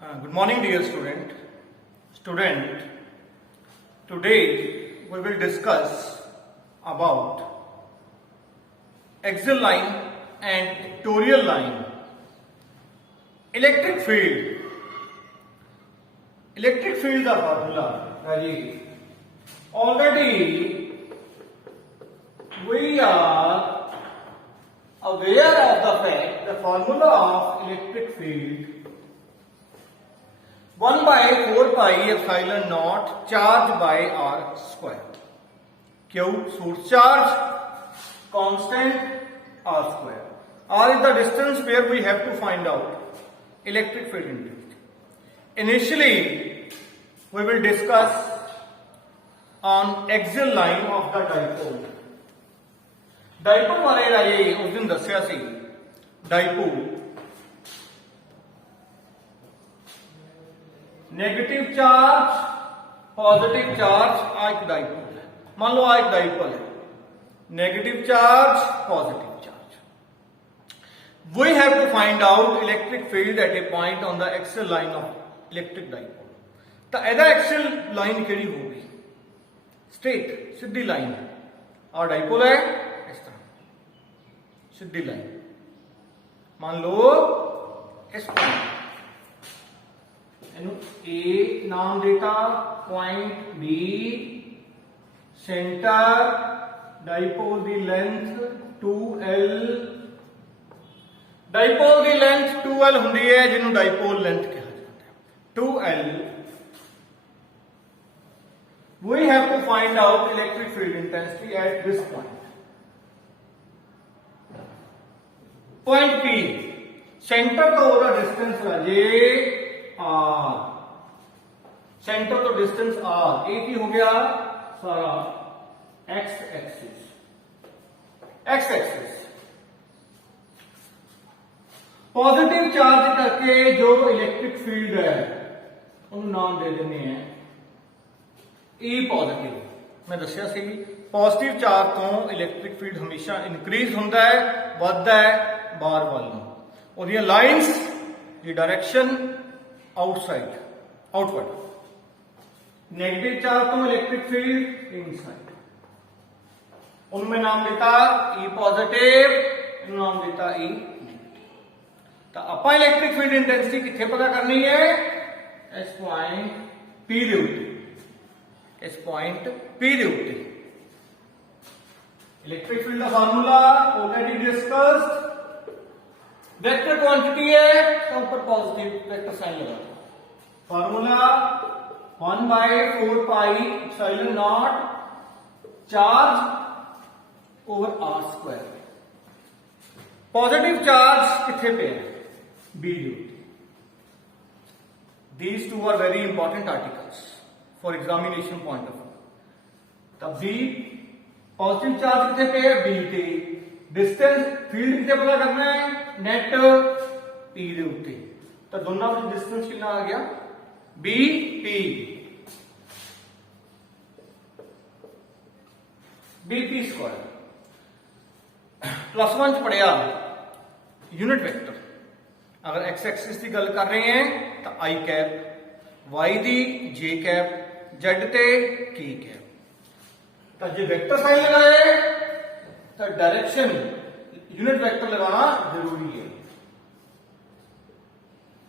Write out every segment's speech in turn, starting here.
Good morning, dear student. Student, today we will discuss about axial line and vectorial line. Electric field. Electric field the formula. Raji. Already we are aware of the fact the formula of electric field 1 by 4 pi epsilon naught charge by r square. Q source charge constant r square. R is the distance where we have to find out electric field intensity. Initially, we will discuss on axial line of the dipole. Dipole वाले राजे उस दिन दस्या सी dipole negative charge positive charge आ एक dipole है. मान लो आ एक डाइपोल है, negative charge positive charge. We have to find out electric field at a point on the axial line of electric dipole. तो एदा एक्सियल लाइन केड़ी होगी? स्ट्रेट सीधी लाइन है और डाइपोल है इस तरह सीधी लाइन. मान लो इस पॉइंट ए नाम देता, पॉइंट बी सेंटर, डाइपोल दी लेंथ 2l. डाइपोल दी लेंथ 2l हुंदी है जिन्हों डाइपोल लेंथ कहा जाता है. 2l. We have to find out electric field intensity at this point. Point P. Centre का होगा डिस्टेंस राजे r. सेंटर तो डिस्टेंस r. एक ही हो गया सारा x axis. x axis positive charge करके जो इलेक्ट्रिक फील्ड है उन्हें नाम दे देने हैं E पॉजिटिव. मैं दसिया सी पॉजिटिव चार्ज तो इलेक्ट्रिक फील्ड हमेशा इंक्रीज होता है, बढ़ता है बार वालों. और लाइन्स की direction outside outward. Negative charge तो इलेक्ट्रिक फील्ड इनसाइड. उनमें नाम देता ई पॉजिटिव, नाम देता ई नेगेटिव. तो आप इलेक्ट्रिक फील्ड इंटेंसिटी कितने पता करनी है? इस पॉइंट पी दे उत्ते. इस पॉइंट पी दे उत्ते इलेक्ट्रिक फील्ड का formula already discussed. Vector quantity है तो ऊपर पॉजिटिव वेक्टर साइन लगा. Formula 1 by 4 pi epsilon naught charge over r square. Positive charge कितने पे है? बी ड्यूटी. These two are very important articles for examination point of view. तब B positive charge कितने पे है? बी पे. डिस्टेंस फील्ड कितने पता करना है? नेट पी दे उत्ते. तो दोनों में डिस्टेंस कितना आ गया? B P. B P square. +1 च पढ़िया यूनिट वेक्टर. अगर एक्स एक्सिस की गल कर रहे हैं तो आई कैप, वाई दी जे कैप, जेड ते के कैप. तो जो वेक्टर साइन लगाए तो डायरेक्शन यूनिट वेक्टर लगाना जरूरी है.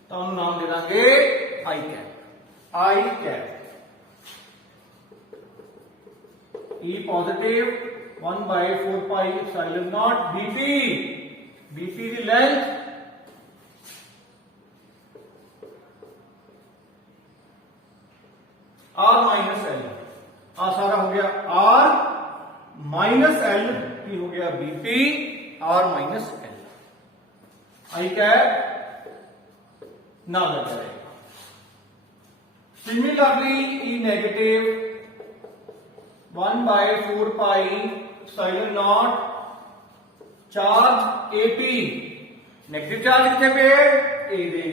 तो हम नाम दे देंगे i cap. I cap E positive 1 by 4 pi epsilon naught BP. BP की लेंथ r माइनस एल. आ सारा हो गया r माइनस एल की हो गया BP r minus L. I cap ना लगा रहेगा. Similarly E negative 1 by 4 pi epsilon naught charge AP. Negative charge कितने पे? ए दे.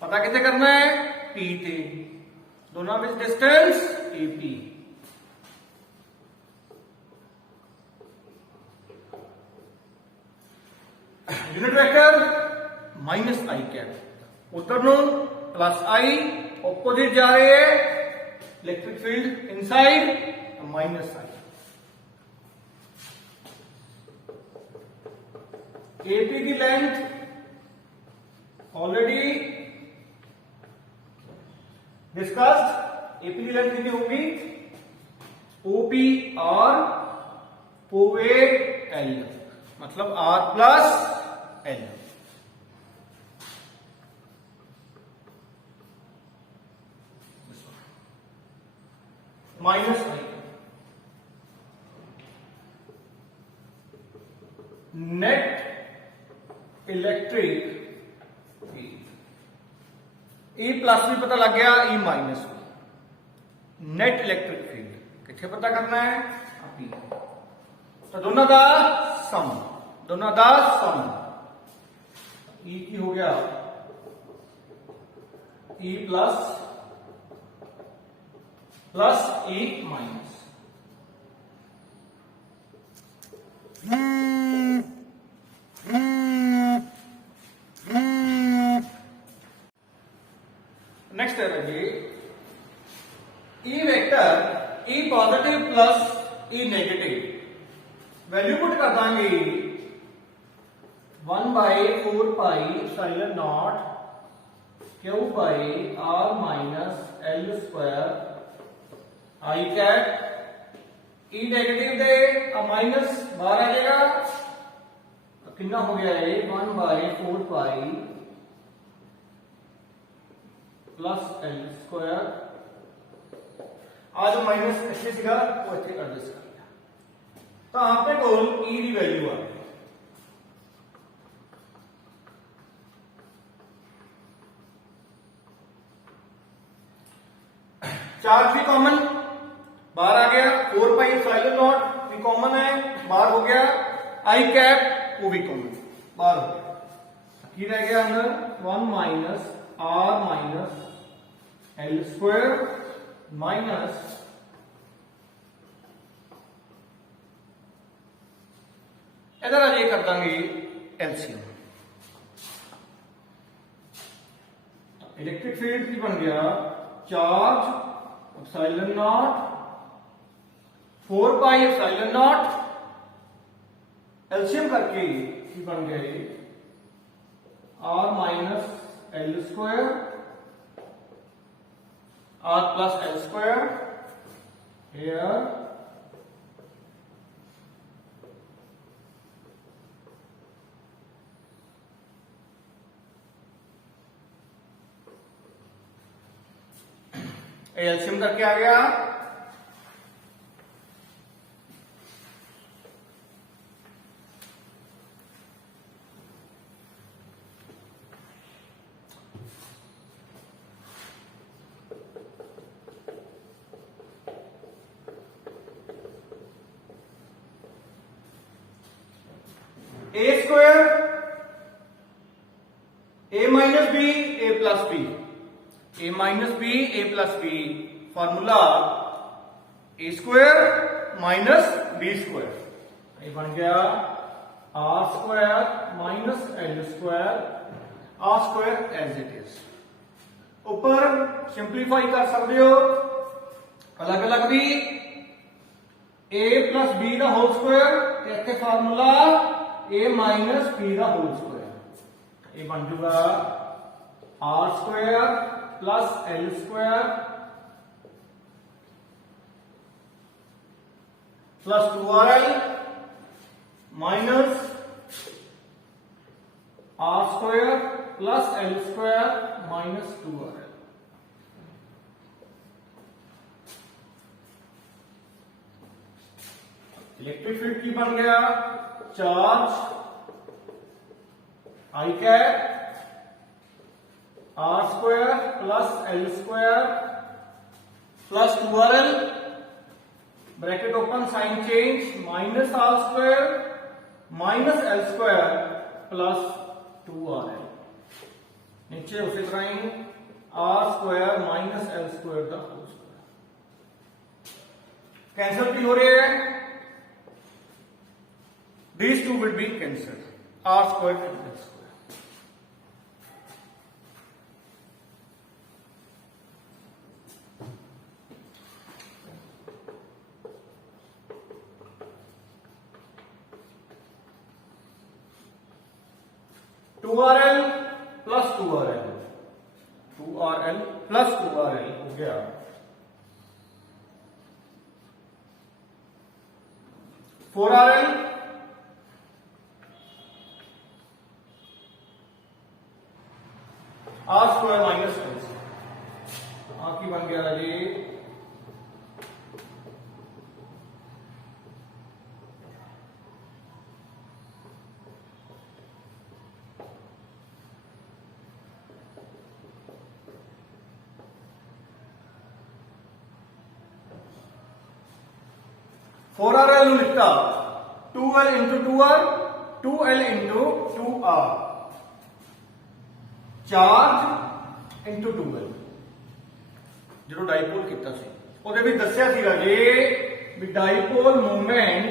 पता कितने करना है? पी थे. दोनों में distance AP. Unit vector minus i cap. उधर नो प्लस आई, ऑपोजिट जा रही है electric field inside minus i. AP की लेंथ ऑलरेडी डिस्कस्ड, एपी की लेंथ कितनी होगी, ओपी और ओए एल, मतलब R plus L. Minus i, net electric field, E plus भी पता लग गया, ई माइनस भी। नेट इलेक्ट्रिक फील्ड कितने पता करना है, पी। तो दोनों का सम, दोनों का सम, ई की हो गया E plus plus E minus. Next है जी E vector, E positive plus E negative, value put कर देंगे 1/4 pi epsilon naught Q by R minus L square I cap. E negative दे माइनस बाहर आ जाएगा, कितना हो गया है 1/4 पाई प्लस एल स्क्वायर। आज माइनस इतने सीगा वो इतने एडजस्ट कर लिया, तो आपने को ई की वैल्यू आ गई। चार्ज भी कॉमन बाहर आ गया, 4 पाई एप्सिलॉन नॉट भी कॉमन है, बाहर हो गया, आई कैप वो भी कॉमन बाहर हो गया, की रह गया अंदर 1 minus R minus L square minus इधर आज ये कर देंगे एलसीएम। इलेक्ट्रिक फील्ड की बन गया charge epsilon naught 4 pi epsilon naught, LCM करके की बन गए R minus L square R plus L square here LCM करके आ गया A square A minus B A plus B, A minus B A plus B, formula A square minus B square, ये बन गया R square minus L square, R square as it is. ऊपर simplify कर सकते हो अलग अलग भी, ए प्लस बी का होल स्क्वायर, इतने फार्मूला ए माइनस बी का होल स्क्वायर, ये बन जाएगा R square plus L square plus 2rl minus R square plus L square minus 2rl। Electric field की बन गया charge i cap R square plus L square plus 2rl, bracket open, sign change, minus R square minus L square plus 2rl, नीचे उसी तरह ही R square minus L square का whole square, cancel भी हो रहे हैं, these two will be cancelled, r square and l square। 2RL plus 2RL, 2RL plus 2RL हो गया 4RL are square minus L, आपकी बन गया जी 4RL लिखता 2L into 2R, 2L into 2R, charge into 2L जो dipole किया सी ਉਹਦੇ ਵੀ ਦੱਸਿਆ ਸੀਗਾ ਜੀ ਵੀ ਡਾਈਪੋਲ ਮੂਵਮੈਂਟ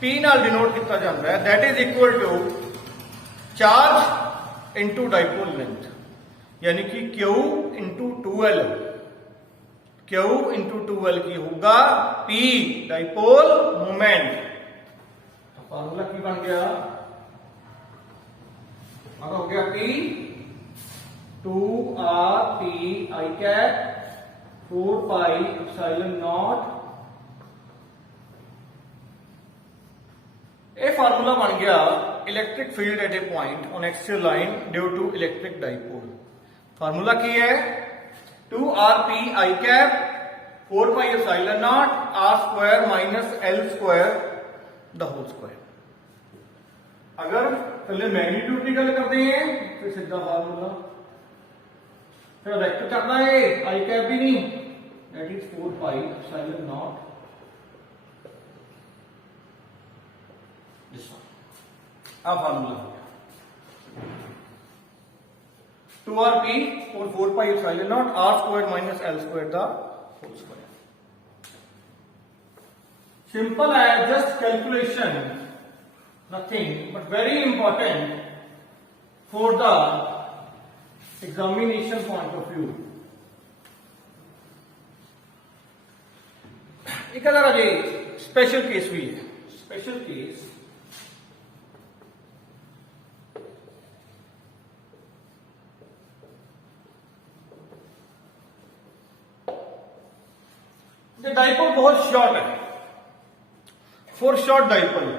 P ਨਾਲ ਡਿਨੋਟ ਕੀਤਾ ਜਾਂਦਾ ਹੈ, that is equal to charge into dipole length, यानी कि Q into 2L, Q into 2L की होगा P डाइपोल मोमेंट। तो फॉर्मूला की बन गया, हो गया P 2RP I cap 4 pi epsilon naught. ये फार्मूला बन गया electric field at a point on axial line due to electric dipole. Formula की है 2RP I cap 4 pi epsilon naught R square minus L square the whole square. अगर पहले magnitude की गल करते हैं फिर सीधा फार्मूला, फिर वेक्टर करना है आई कैप भी नहीं, that is 4 pi epsilon naught this one. अब फार्मूला हो गया 2RP और 4 pi epsilon naught R square minus L square the whole square. Simple है, just calculation, nothing but very important for the examination point of view। एक अगर जी special case भी है, special case जो डाइपोल बहुत शॉर्ट है, for short dipole,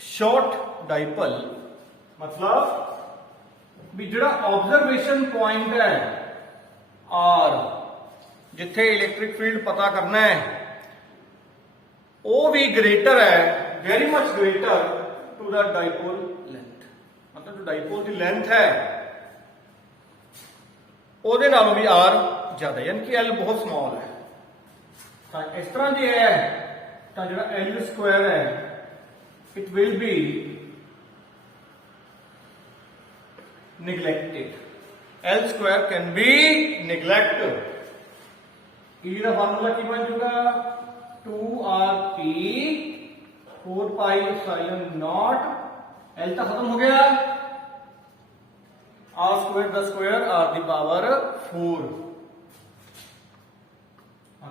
short dipole मतलब भी जो ऑब्जर्वेशन पॉइंट है और जिथे इलेक्ट्रिक फील्ड पता करना है वो भी ग्रेटर है, very much greater to the dipole length. मतलब जो डाइपोल की लेंथ है ਉਹਦੇ ਨਾਲੋਂ भी R ज्यादा, यानी कि L बहुत स्मॉल है। तो इस तरह जो है तो जो L स्क्वायर है it will be neglected, L square can be neglected। E का फार्मूला की बन चुका 2RP 4 pi epsilon not, L तो खत्म हो गया, R square the square R दी पावर 4,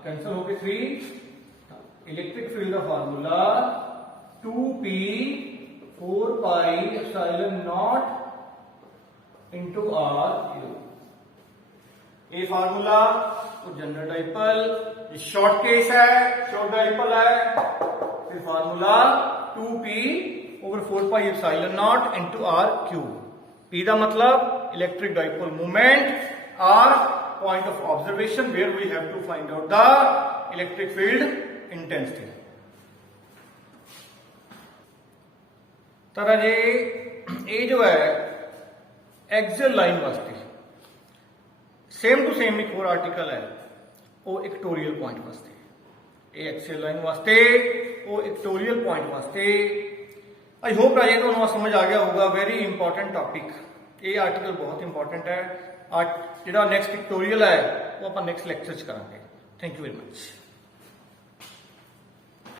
कैंसिल हो गए 3। इलेक्ट्रिक फील्ड का formula 2P 4 pi epsilon naught into R cube. ये फार्मूला तो जनरल डाइपोल, ये शॉर्ट केस है, शॉर्ट डाइपोल है, फिर formula 2P over 4 pi epsilon naught into R cube. P का मतलब electric dipole moment, R point of observation where we have to find out the electric field intensity. तरह ये जो है axial line वास्ते same to same एक और article है वो इक्टोरियल पॉइंट वास्ते, ये एक्सियल लाइन वास्ते वो इक्टोरियल पॉइंट वास्ते। आई होप राजे तो समझ आ गया होगा, वेरी इंपॉर्टेंट टॉपिक, ये आर्टिकल बहुत इंपॉर्टेंट है। जो नेक्स्ट इक्टोरियल है वो आप नेक्स्ट लेक्चर च करांगे। Thank you very much.